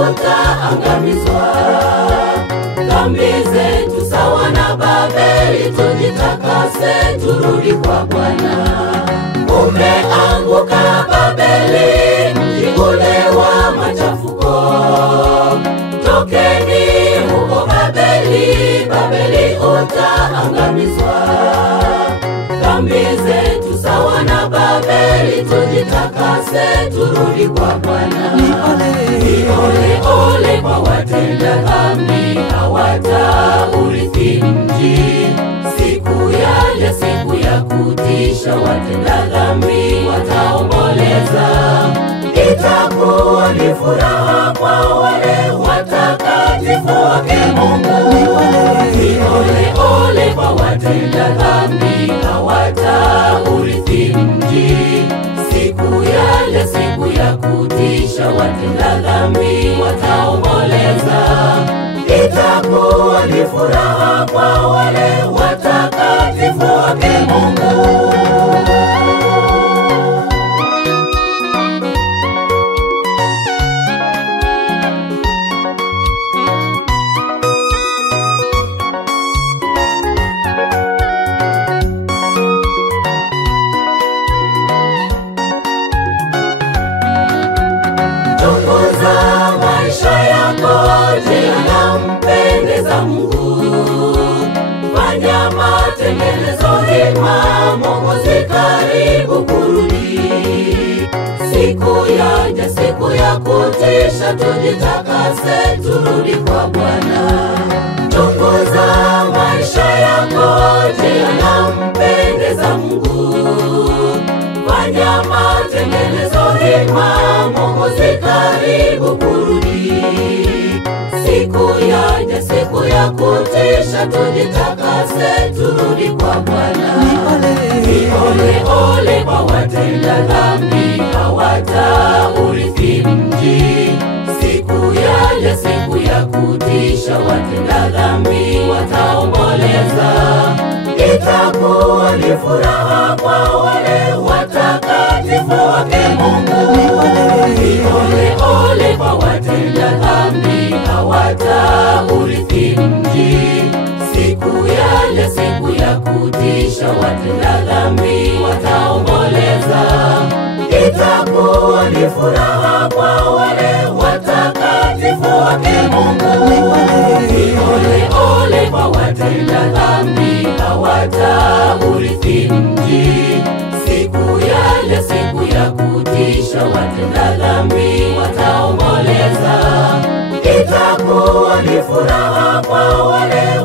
utaangamizwa. Dhambi zetu sawa na Babeli, tujitakase turudi kwa Bwana. Umeanguka Babeli, mji ule wa machafuko. Tokeni huko Babeli, Babeli utaangamizwa. Dhambi zetu sawa na Babeli, tujitakase turudi kwa Bwana. Ni ole kwa watenda dhambi, hawataurithi mji. Siku ya kutisha, watenda dhambi wataomboleza. Itakuwa ni furaha kwa wale watakatifu wake Mungu. Ni ole kwa watenda dhambi, hawataurithi mji. Siku ya kutisha, watenda dhambi wataomboleza. Itakuwa ni furaha kwa wale watakatifu wake Mungu. Chunguza maisha yako, je, yanampendeza Mungu? Fanya matengenezo hima, Mwokozi karibu kurudi. Siku ya kutisha, tujitakase turudi kwa Bwana. Chunguza maisha yako, je, yanampendeza Mungu? Fanya matengenezo hima, Mwokozi karibu kurudi. Siku ya kutisha, tujitakase turudi kwa Bwana. Ni ole kwa watenda dhambi, hawataurithi mji. Siku ya kutisha, watenda dhambi wataomboleza. Itakuwa ni furaha kwa wale watakatifu wake Mungu. Ni ole kwa watenda dhambi, hawataurithi mji. Siku ya kutisha, watenda dhambi wataomboleza. Itakuwa ni furaha kwa wale watakatifu wake Mungu. Ni ole kwa watenda dhambi, hawataurithi mji. Siku ya kutisha, watenda dhambi wataomboleza. Itakuwa ni furaha kwa wale